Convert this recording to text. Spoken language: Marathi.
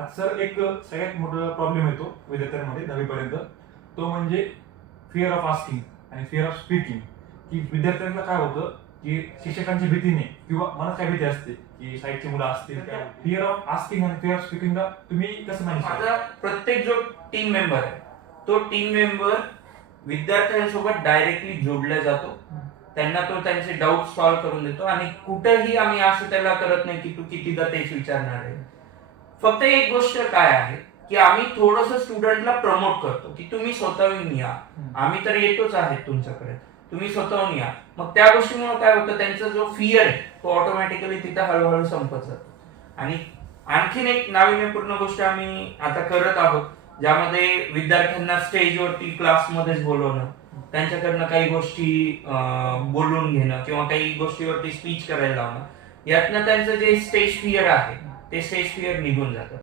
आता सर एक सगळ्यात मोठा प्रॉब्लेम येतो विद्यार्थ्यांमध्ये 10वी पर्यंत, तो म्हणजे फिअर ऑफ आस्किंग आणि फिअर ऑफ स्पीकिंग. की विद्यार्थ्यांना काय होतं की शिक्षकांची भीतीने किंवा मनात काय भीती असते की साईडची मुलं असतील, फिअर ऑफ आस्किंग आणि फिअर ऑफ स्पीकिंगला तुम्ही कसं मॅनेज करता? आता प्रत्येक जो टीम मेंबर आहे तो टीम मेंबर विद्यार्थ्यांसोबत डायरेक्टली जोडला जातो. त्यांना तो त्यांचे डाऊट सॉल्व्ह करून देतो आणि कुठेही आम्ही असं त्याला करत नाही की तू कितीदा तेच विचारणार आहे. फक्त एक गोष्ट काय आहे की आम्ही थोडंसं स्टुडंटला प्रमोट करतो की तुम्ही स्वतःहून या, आम्ही तर येतोच आहे तुमच्याकडे, तुम्ही स्वतःहून या. मग त्या गोष्टीमुळे काय होतं, त्यांचा जो फिअर आहे तो ऑटोमॅटिकली तिथं हळूहळू संपत जातो. आणि आणखीन एक नाविन्यपूर्ण गोष्ट आम्ही आता करत आहोत, ज्यामध्ये विद्यार्थ्यांना स्टेजवरती क्लासमध्येच बोलवणं, त्यांच्याकडनं काही गोष्टी बोलून घेणं किंवा काही गोष्टीवरती स्पीच करायला लावणं. यातनं त्यांचं जे स्टेज फिअर आहे ते स्टेज फिअर निघून जातं.